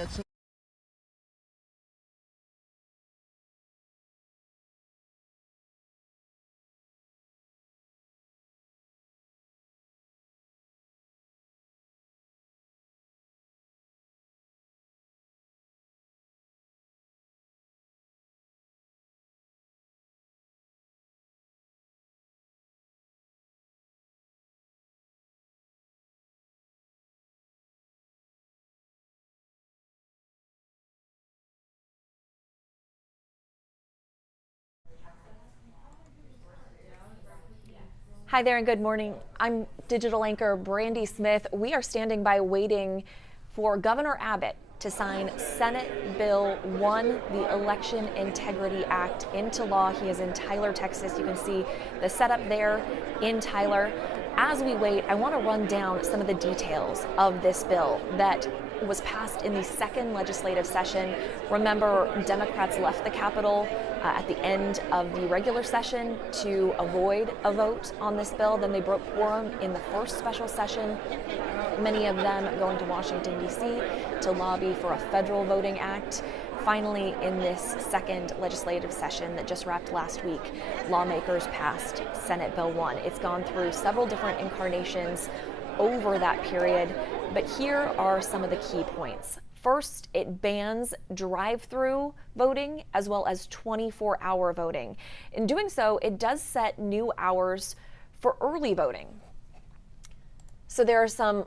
yet. So Hi there and good morning. I'm digital anchor Brandy Smith. We are standing by waiting for Governor Abbott to sign Senate Bill 1, the Election Integrity Act, into law. He is in Tyler, Texas. You can see the setup there in Tyler. As we wait, I want to run down some of the details of this bill that was passed in the second legislative session. Remember, Democrats left the Capitol at the end of the regular session to avoid a vote on this bill. Then they broke quorum in the first special session, many of them going to Washington, D.C. to lobby for a federal voting act. Finally, in this second legislative session that just wrapped last week, lawmakers passed Senate Bill 1. It's gone through several different incarnations over that period, but here are some of the key points. First, it bans drive-through voting as well as 24-hour voting. In doing so, it does set new hours for early voting. So there are some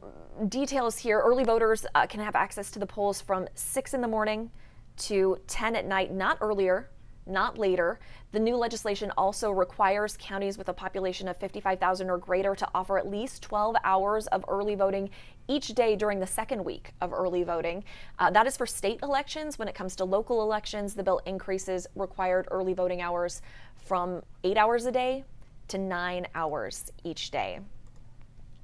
details here. Early voters can have access to the polls from 6 in the morning to 10 at night, not earlier, not later. The new legislation also requires counties with a population of 55,000 or greater to offer at least 12 hours of early voting each day during the second week of early voting. That is for state elections. When it comes to local elections, the bill increases required early voting hours from 8 hours a day to 9 hours each day.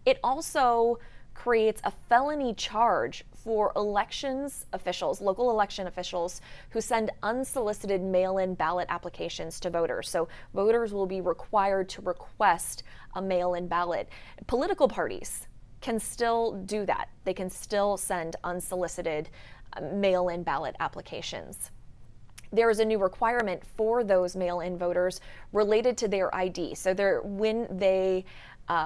It also creates a felony charge for elections officials, local election officials, who send unsolicited mail-in ballot applications to voters. So voters will be required to request a mail-in ballot. Political parties can still do that. They can still send unsolicited mail-in ballot applications. There is a new requirement for those mail-in voters related to their ID. So when they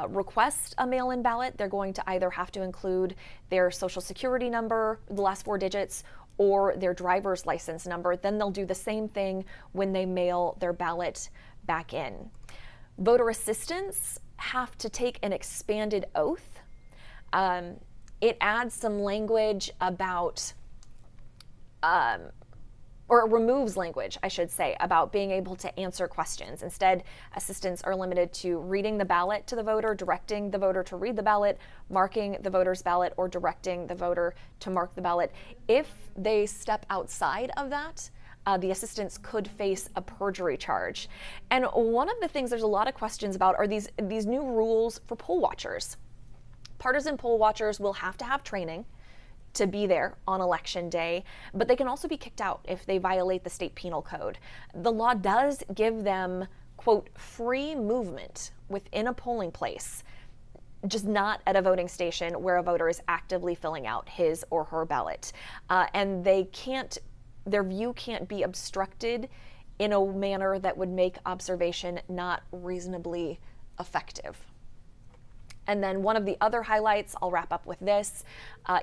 request a mail-in ballot, they're going to either have to include their social security number, the last 4 digits, or their driver's license number. Then they'll do the same thing when they mail their ballot back in. Voter assistants have to take an expanded oath. It adds some language about or it removes language, I should say, about being able to answer questions. Instead, assistants are limited to reading the ballot to the voter, directing the voter to read the ballot, marking the voter's ballot, or directing the voter to mark the ballot. If they step outside of that, the assistants could face a perjury charge. And one of the things there's a lot of questions about are these new rules for poll watchers. Partisan poll watchers will have to have training to be there on election day, but they can also be kicked out if they violate the state penal code. The law does give them, quote, free movement within a polling place, just not at a voting station where a voter is actively filling out his or her ballot. And their view can't be obstructed in a manner that would make observation not reasonably effective. And then one of the other highlights, I'll wrap up with this.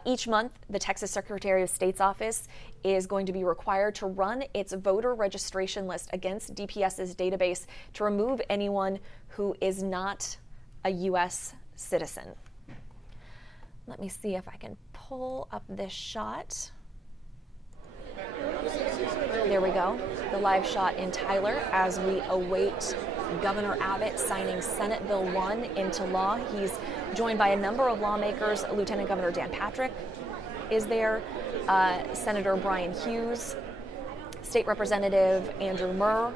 Each month, the Texas Secretary of State's office is going to be required to run its voter registration list against DPS's database to remove anyone who is not a U.S. citizen. Let me see if I can pull up this shot. There we go, the live shot in Tyler as we await Governor Abbott signing Senate Bill 1 into law. He's joined by a number of lawmakers. Lieutenant Governor Dan Patrick is there, Senator Brian Hughes, State Representative Andrew Murr.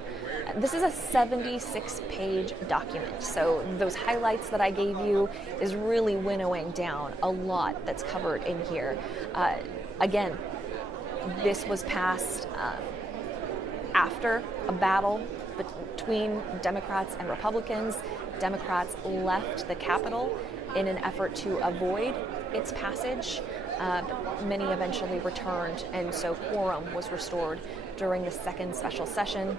This is a 76-page document, so those highlights that I gave you is really winnowing down a lot that's covered in here. Again, this was passed after a battle between Democrats and Republicans. Democrats left the Capitol in an effort to avoid its passage. Many eventually returned, and so quorum was restored during the second special session.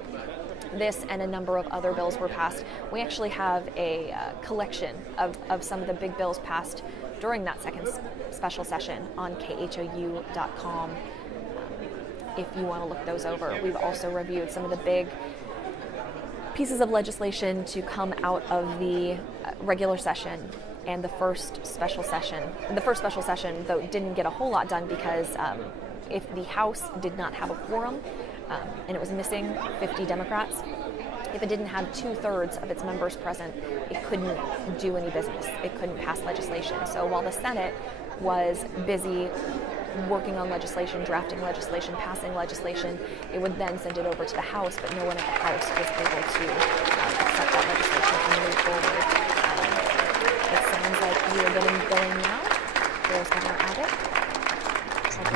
This and a number of other bills were passed. We actually have a collection of some of the big bills passed during that second special session on KHOU.com if you want to look those over. We've also reviewed some of the big pieces of legislation to come out of the regular session and the first special session. The first special session, though, didn't get a whole lot done because if the House did not have a quorum, and it was missing 50 Democrats, if it didn't have 2/3 of its members present, it couldn't do any business. It couldn't pass legislation. So while the Senate was busy working on legislation, drafting legislation, passing legislation, it would then send it over to the House, but no one at the House was able to accept that legislation and move forward. It sounds like we are getting going now. There's Governor Abbott.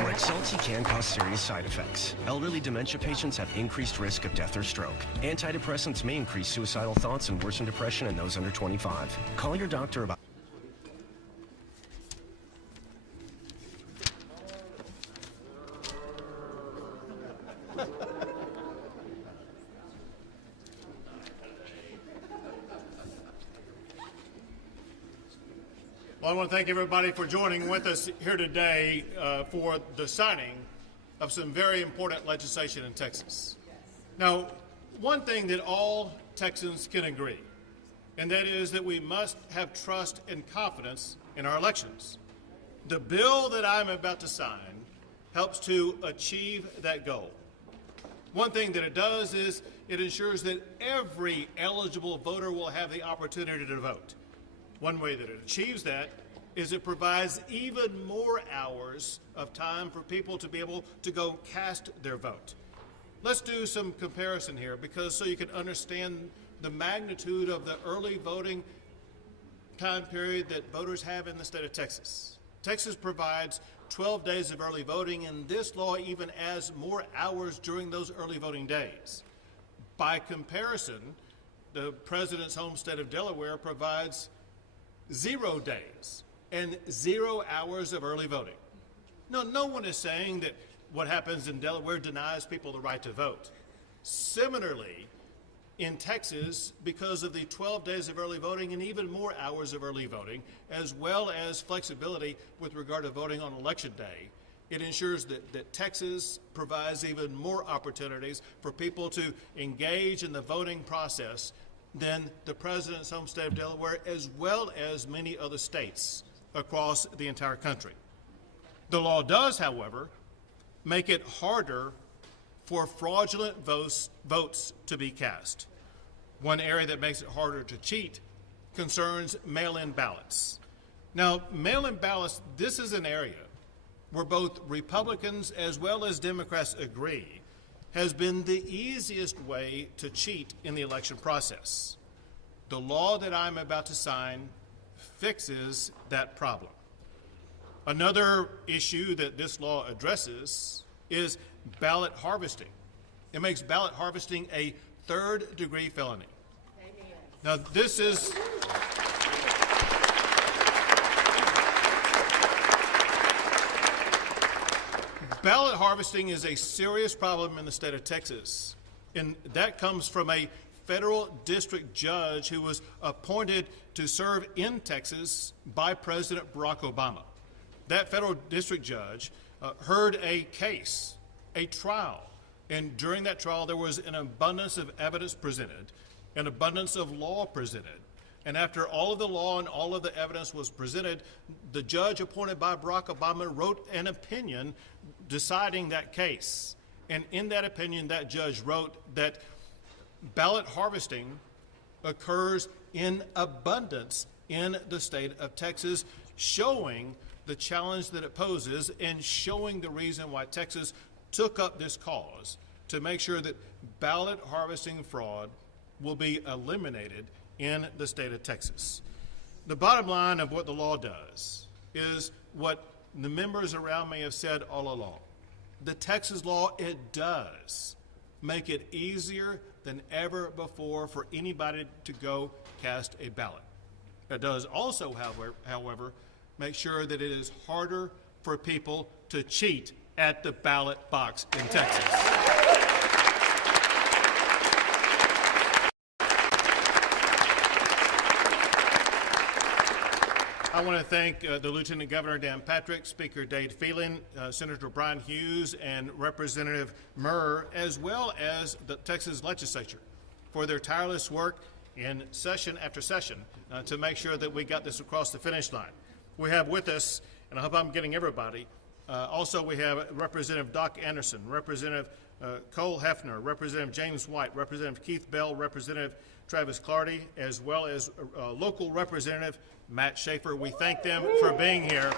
Like salty can cause serious side effects. Elderly dementia patients have increased risk of death or stroke. Antidepressants may increase suicidal thoughts and worsen depression in those under 25. Call your doctor about. Well, I want to thank everybody for joining with us here today for the signing of some very important legislation in Texas. Now, one thing that all Texans can agree, and that is that we must have trust and confidence in our elections. The bill that I'm about to sign helps to achieve that goal. One thing that it does is it ensures that every eligible voter will have the opportunity to vote. One way that it achieves that is it provides even more hours of time for people to be able to go cast their vote. Let's do some comparison here because so you can understand the magnitude of the early voting time period that voters have in the state of Texas. Texas provides 12 days of early voting, and this law even adds more hours during those early voting days. By comparison, the president's home state of Delaware provides 0 days and 0 hours of early voting. No one is saying that what happens in Delaware denies people the right to vote. Similarly, in Texas, because of the 12 days of early voting and even more hours of early voting, as well as flexibility with regard to voting on election day, it ensures that Texas provides even more opportunities for people to engage in the voting process than the president's home state of Delaware, as well as many other states across the entire country. The law does, however, make it harder for fraudulent votes to be cast. One area that makes it harder to cheat concerns mail-in ballots. Now, mail-in ballots, this is an area where both Republicans as well as Democrats agree has been the easiest way to cheat in the election process. The law that I'm about to sign fixes that problem. Another issue that this law addresses is ballot harvesting. It makes ballot harvesting a third-degree felony. Amen. Now, this is ballot harvesting is a serious problem in the state of Texas, and that comes from a federal district judge who was appointed to serve in Texas by President Barack Obama. That federal district judge heard a case, a trial, and during that trial there was an abundance of evidence presented, an abundance of law presented. And after all of the law and all of the evidence was presented, the judge appointed by Barack Obama wrote an opinion deciding that case. And in that opinion, that judge wrote that ballot harvesting occurs in abundance in the state of Texas, showing the challenge that it poses and showing the reason why Texas took up this cause to make sure that ballot harvesting fraud will be eliminated in the state of Texas. The bottom line of what the law does is what the members around me have said all along. The Texas law, it does make it easier than ever before for anybody to go cast a ballot. It does also, however, make sure that it is harder for people to cheat at the ballot box in Texas. I want to thank the Lieutenant Governor Dan Patrick, Speaker Dade Phelan, Senator Brian Hughes, and Representative Murr, as well as the Texas legislature for their tireless work in session after session to make sure that we got this across the finish line. We have with us, and I hope I'm getting everybody, also we have Representative Doc Anderson, Representative Cole Hefner, Representative James White, Representative Keith Bell, Representative Travis Clardy, as well as local Representative Matt Schaefer. We thank them for being here.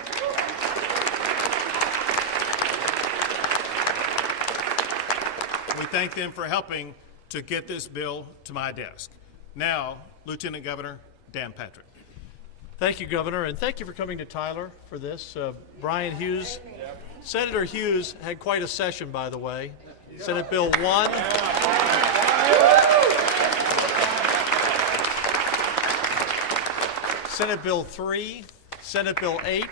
We thank them for helping to get this bill to my desk. Now, Lieutenant Governor Dan Patrick. Thank you, Governor, and thank you for coming to Tyler for this. Brian Hughes, Senator Hughes had quite a session, by the way. Senate Bill 1. Senate Bill 3, Senate Bill 8,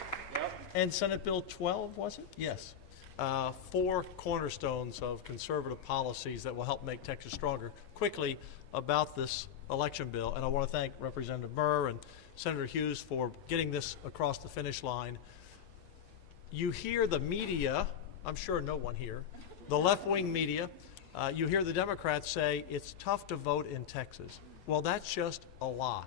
and Senate Bill 12, was it? Yes. 4 cornerstones of conservative policies that will help make Texas stronger. Quickly about this election bill, and I want to thank Representative Murr and Senator Hughes for getting this across the finish line. You hear the media, I'm sure no one here, the left-wing media, you hear the Democrats say it's tough to vote in Texas. Well, that's just a lie.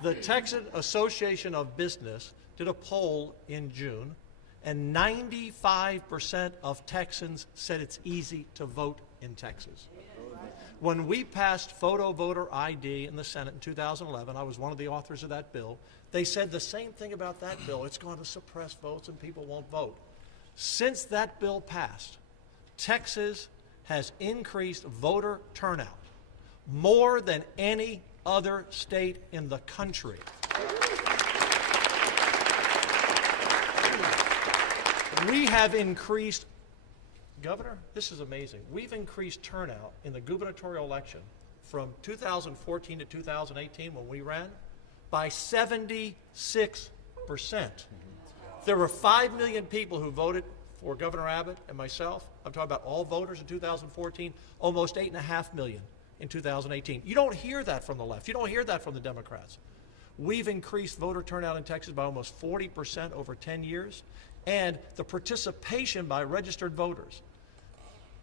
The Texas Association of Business did a poll in June, and 95% of Texans said it's easy to vote in Texas. When we passed photo voter ID in the Senate in 2011, I was one of the authors of that bill, they said the same thing about that bill. It's going to suppress votes and people won't vote. Since that bill passed, Texas has increased voter turnout more than any other state in the country. We have increased, Governor, this is amazing. We've increased turnout in the gubernatorial election from 2014 to 2018 when we ran by 76%. There were 5 million people who voted for Governor Abbott and myself. I'm talking about all voters in 2014, almost 8.5 million in 2018. You don't hear that from the left. You don't hear that from the Democrats. We've increased voter turnout in Texas by almost 40% over 10 years, and the participation by registered voters.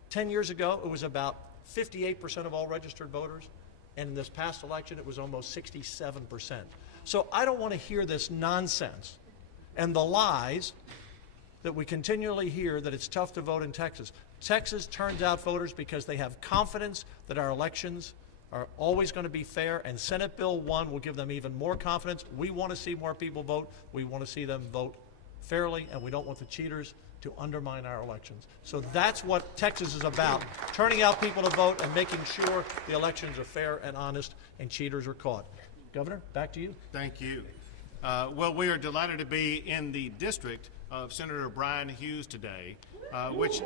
10 years ago, it was about 58% of all registered voters, and in this past election, it was almost 67%. So I don't want to hear this nonsense and the lies that we continually hear that it's tough to vote in Texas. Texas turns out voters because they have confidence that our elections are always going to be fair, and Senate Bill 1 will give them even more confidence. We want to see more people vote. We want to see them vote fairly, and we don't want the cheaters to undermine our elections. So that's what Texas is about, turning out people to vote and making sure the elections are fair and honest and cheaters are caught. Governor, back to you. Thank you. Well, we are delighted to be in the district of Senator Brian Hughes today, which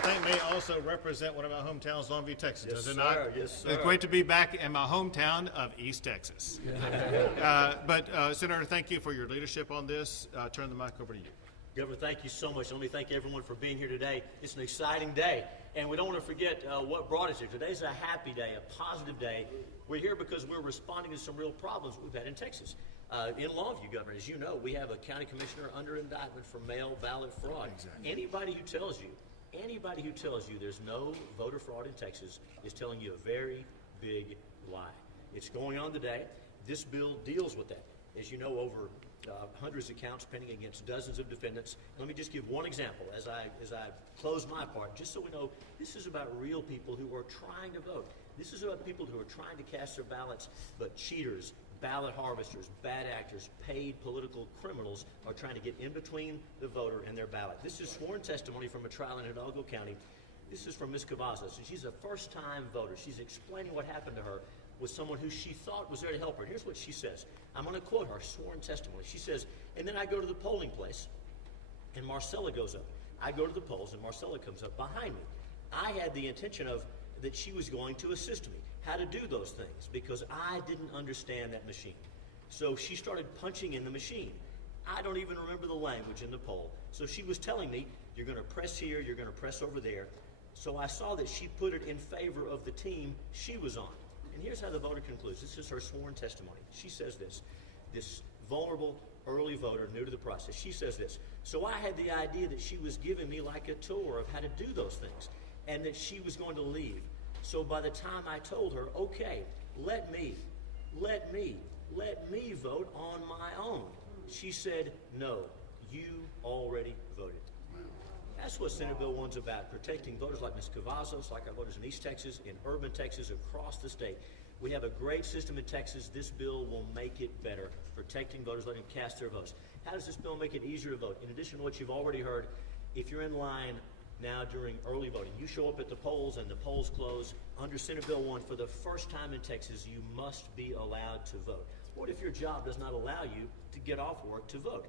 I think may also represent one of my hometowns, Longview, Texas, Yes, does it sir. not? Yes, sir. It's great to be back in my hometown of East Texas. But Senator, thank you for your leadership on this. Turn the mic over to you. Governor, thank you so much. Let me thank everyone for being here today. It's an exciting day, and we don't want to forget what brought us here. Today's a happy day, a positive day. We're here because we're responding to some real problems we've had in Texas. In Longview, Governor, as you know, we have a county commissioner under indictment for mail ballot fraud. Exactly. Anybody who tells you there's no voter fraud in Texas is telling you a very big lie. It's going on today. This bill deals with that. As you know, over hundreds of counts pending against dozens of defendants. Let me just give one example as I close my part, just so we know this is about real people who are trying to vote. This is about people who are trying to cast their ballots, but cheaters, ballot harvesters, bad actors, paid political criminals are trying to get in between the voter and their ballot. This is sworn testimony from a trial in Hidalgo County. This is from Ms. Cavazos. She's a first-time voter. She's explaining what happened to her with someone who she thought was there to help her. And here's what she says. I'm going to quote her sworn testimony. She says, and then I go to the polling place, and Marcella goes up. I go to the polls, and Marcella comes up behind me. I had the intention of that she was going to assist me how to do those things because I didn't understand that machine. So she started punching in the machine. I don't even remember the language in the poll. So she was telling me, you're going to press here, you're going to press over there. So I saw that she put it in favor of the team she was on. And here's how the voter concludes. This is her sworn testimony. She says this vulnerable early voter new to the process. She says this, so I had the idea that she was giving me like a tour of how to do those things and that she was going to leave. So by the time I told her, okay, let me vote on my own, she said, no, you already voted. That's what Senate Bill 1's about, protecting voters like Ms. Cavazos, like our voters in East Texas, in urban Texas, across the state. We have a great system in Texas. This bill will make it better, protecting voters, letting them cast their votes. How does this bill make it easier to vote? In addition to what you've already heard, if you're in line now during early voting, you show up at the polls and the polls close, under Senate Bill 1, for the first time in Texas, you must be allowed to vote. What if your job does not allow you to get off work to vote?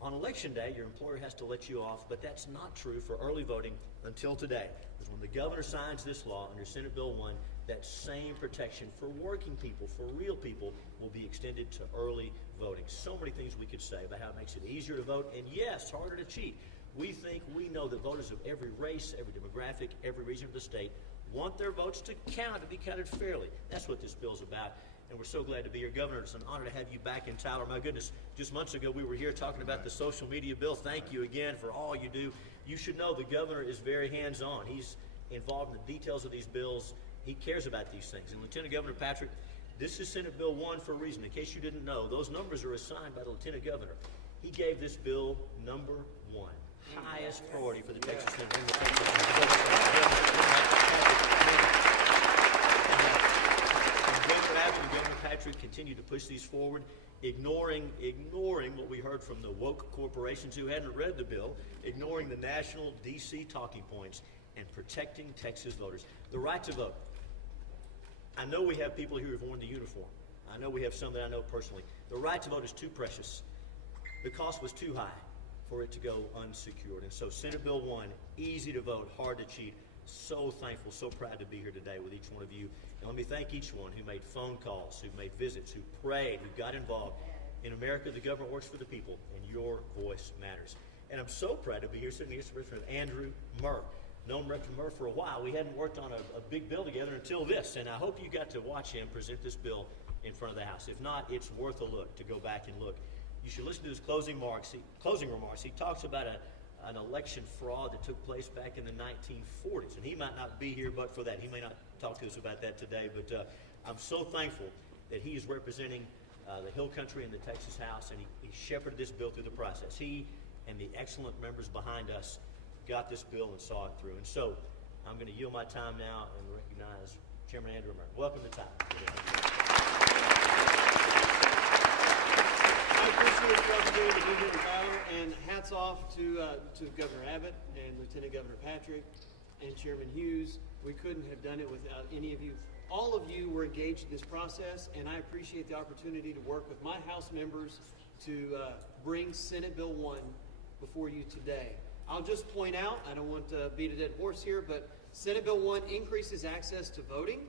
On election day, your employer has to let you off, but that's not true for early voting until today. Because when the governor signs this law under Senate Bill 1, that same protection for working people, for real people, will be extended to early voting. So many things we could say about how it makes it easier to vote, and yes, harder to cheat. We know that voters of every race, every demographic, every region of the state want their votes to count, to be counted fairly. That's what this bill's about. And we're so glad to be here. Governor, it's an honor to have you back in Tyler. My goodness, just months ago we were here talking about the social media bill. Thank you again for all you do. You should know the governor is very hands-on. He's involved in the details of these bills. He cares about these things. And Lieutenant Governor Patrick, this is Senate Bill 1 for a reason. In case you didn't know, those numbers are assigned by the Lieutenant Governor. He gave this bill number 1, highest priority for the Texas Senate. Governor Patrick continued to push these forward, ignoring what we heard from the woke corporations who hadn't read the bill, ignoring the national D.C. talking points, and protecting Texas voters. The right to vote. I know we have people who have worn the uniform. I know we have some that I know personally. The right to vote is too precious. The cost was too high for it to go unsecured. And so Senate Bill 1, easy to vote, hard to cheat. So thankful, so proud to be here today with each one of you. And let me thank each one who made phone calls, who made visits, who prayed, who got involved. In America, the government works for the people, and your voice matters. And I'm so proud to be here sitting next to Representative Andrew Murr. Known Representative Murr for a while. We hadn't worked on a big bill together until this, and I hope you got to watch him present this bill in front of the House. If not, it's worth a look to go back and look. You should listen to his closing remarks. He talks about an election fraud that took place back in the 1940s, and he might not be here but for that. He may not talk to us about that today, but I'm so thankful that he is representing the Hill Country in the Texas House, and he shepherded this bill through the process. He and the excellent members behind us got this bill and saw it through. And so I'm going to yield my time now and recognize Chairman Andrew Murr. Welcome to Tyler. I appreciate the opportunity to be here in Tyler, and hats off to Governor Abbott and Lieutenant Governor Patrick and Chairman Hughes. We couldn't have done it without any of you. All of you were engaged in this process, and I appreciate the opportunity to work with my House members to bring Senate Bill 1 before you today. I'll just point out, I don't want to beat a dead horse here, but Senate Bill 1 increases access to voting,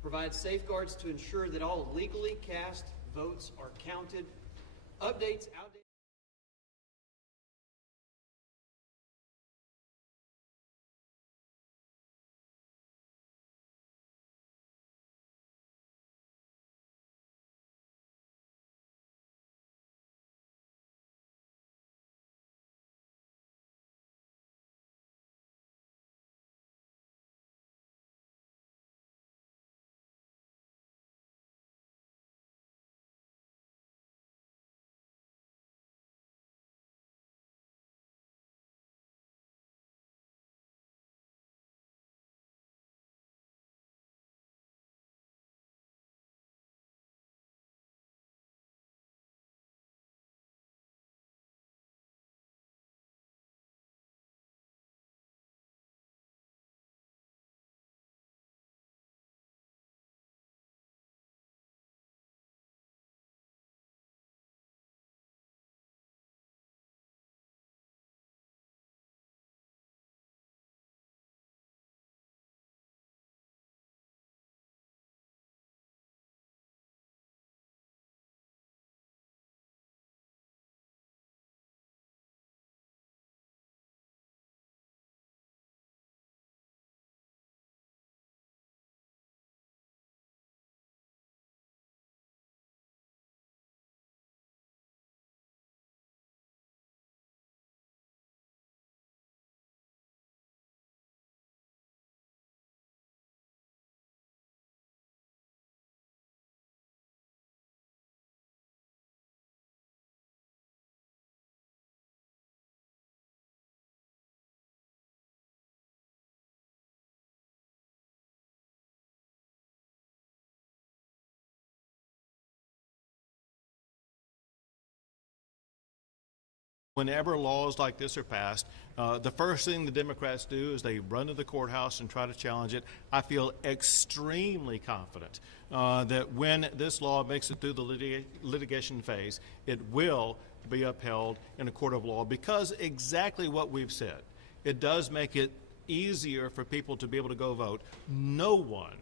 provides safeguards to ensure that all legally cast votes are counted, updates outdated Whenever laws like this are passed, the first thing the Democrats do is they run to the courthouse and try to challenge it. I feel extremely confident that when this law makes it through the litigation phase, it will be upheld in a court of law because exactly what we've said. It does make it easier for people to be able to go vote. No one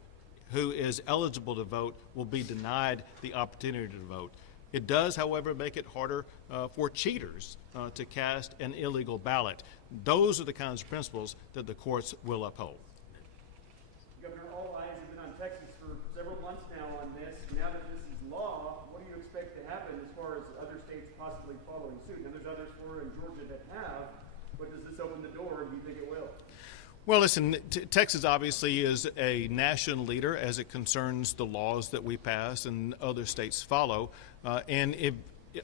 who is eligible to vote will be denied the opportunity to vote. It does, however, make it harder for cheaters to cast an illegal ballot. Those are the kinds of principles that the courts will uphold. Governor, all eyes have been on Texas for several months now on this. Now that this is law, what do you expect to happen as far as other states possibly following suit? Now, there's others, Florida and Georgia, that have, but does this open the door, and do you think it will? Well, listen, Texas obviously is a national leader as it concerns the laws that we pass and other states follow. And if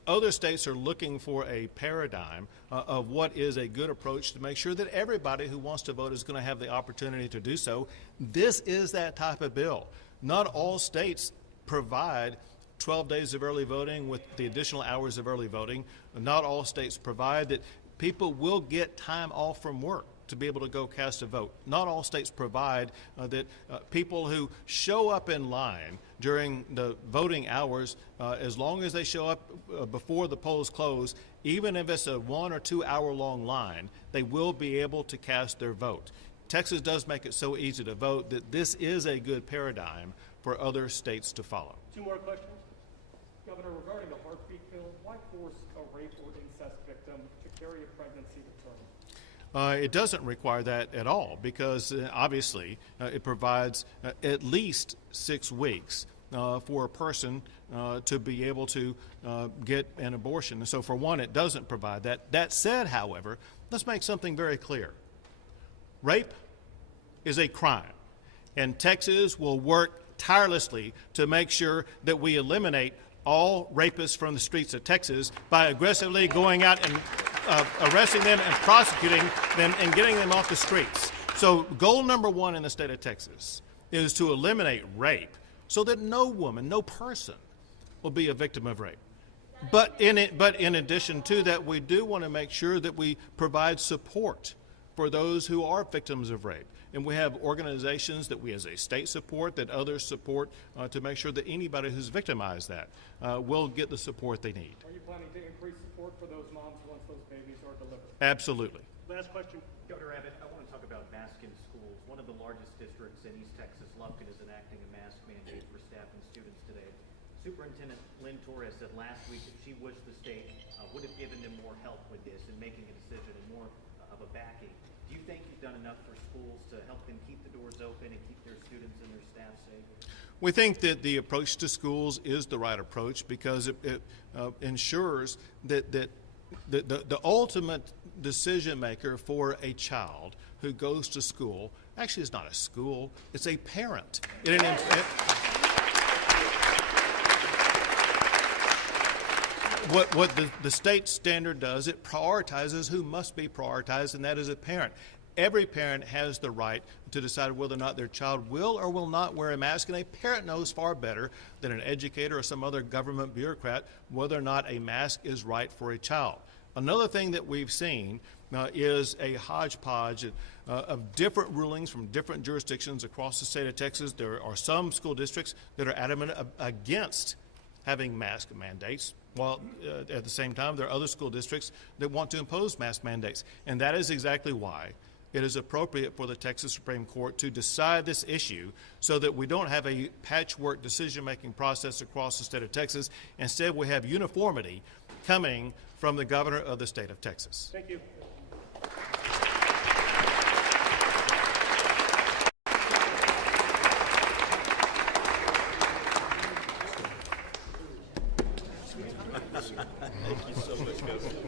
other states are looking for a paradigm of what is a good approach to make sure that everybody who wants to vote is going to have the opportunity to do so, this is that type of bill. Not all states provide 12 days of early voting with the additional hours of early voting. Not all states provide that people will get time off from work to be able to go cast a vote. Not all states provide that people who show up in line during the voting hours, as long as they show up before the polls close, even if it's a 1 or 2 hour long line, they will be able to cast their vote. Texas does make it so easy to vote that this is a good paradigm for other states to follow. Two more questions. Governor, regarding the heartbeat bill, why force a rape or incest victim to carry a pregnancy to term? It doesn't require that at all because obviously it provides at least 6 weeks for a person to be able to get an abortion. And so for one, it doesn't provide that. That said, however, let's make something very clear. Rape is a crime, and Texas will work tirelessly to make sure that we eliminate all rapists from the streets of Texas by aggressively going out and arresting them and prosecuting them and getting them off the streets. So goal number 1 in the state of Texas is to eliminate rape so that no woman, no person will be a victim of rape. But in addition to that, we do want to make sure that we provide support for those who are victims of rape. And we have organizations that we as a state support, that others support, to make sure that anybody who's victimized that will get the support they need. Are you planning to increase support for those moms once those babies are delivered? Absolutely. Last question. Governor Abbott, I want to talk about masks in schools. One of the largest districts in East Texas, Lufkin, is enacting a mask mandate for staff and students today. Superintendent Lynn Torres said last week that she wished the state would have given them more help with this and making a decision and more of a backing. Do you think you've done enough for schools to help them keep the doors open and keep their students and their staff safe? We think that the approach to schools is the right approach because it ensures that the ultimate decision maker for a child who goes to school actually is not a school, it's a parent. What the state standard does, it prioritizes who must be prioritized, and that is a parent. Every parent has the right to decide whether or not their child will or will not wear a mask, and a parent knows far better than an educator or some other government bureaucrat whether or not a mask is right for a child. Another thing that we've seen is a hodgepodge of different rulings from different jurisdictions across the state of Texas. There are some school districts that are adamant against having mask mandates, while at the same time there are other school districts that want to impose mask mandates. And that is exactly why it is appropriate for the Texas Supreme Court to decide this issue so that we don't have a patchwork decision-making process across the state of Texas. Instead, we have uniformity coming from the governor of the state of Texas. Thank you.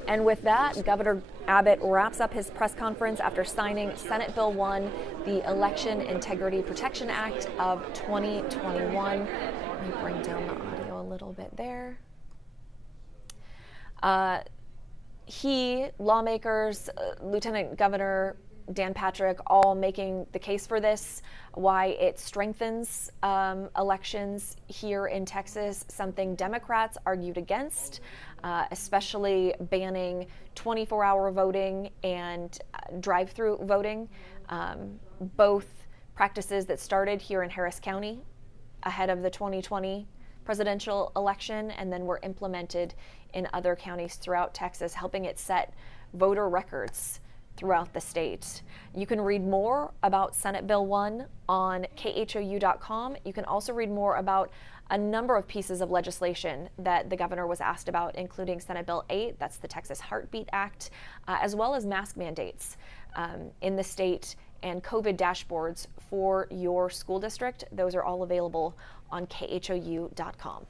And with that, Governor Abbott wraps up his press conference after signing Senate Bill 1, the Election Integrity Protection Act of 2021. Let me bring down the audio a little bit there. Lawmakers, Lieutenant Governor Dan Patrick, all making the case for this, why it strengthens elections here in Texas, something Democrats argued against, especially banning 24-hour voting and drive-through voting, both practices that started here in Harris County ahead of the 2020 presidential election and then were implemented in other counties throughout Texas, helping it set voter records throughout the state. You can read more about Senate Bill 1 on KHOU.com. You can also read more about a number of pieces of legislation that the governor was asked about, including Senate Bill 8, that's the Texas Heartbeat Act, as well as mask mandates in the state and COVID dashboards for your school district. Those are all available on KHOU.com.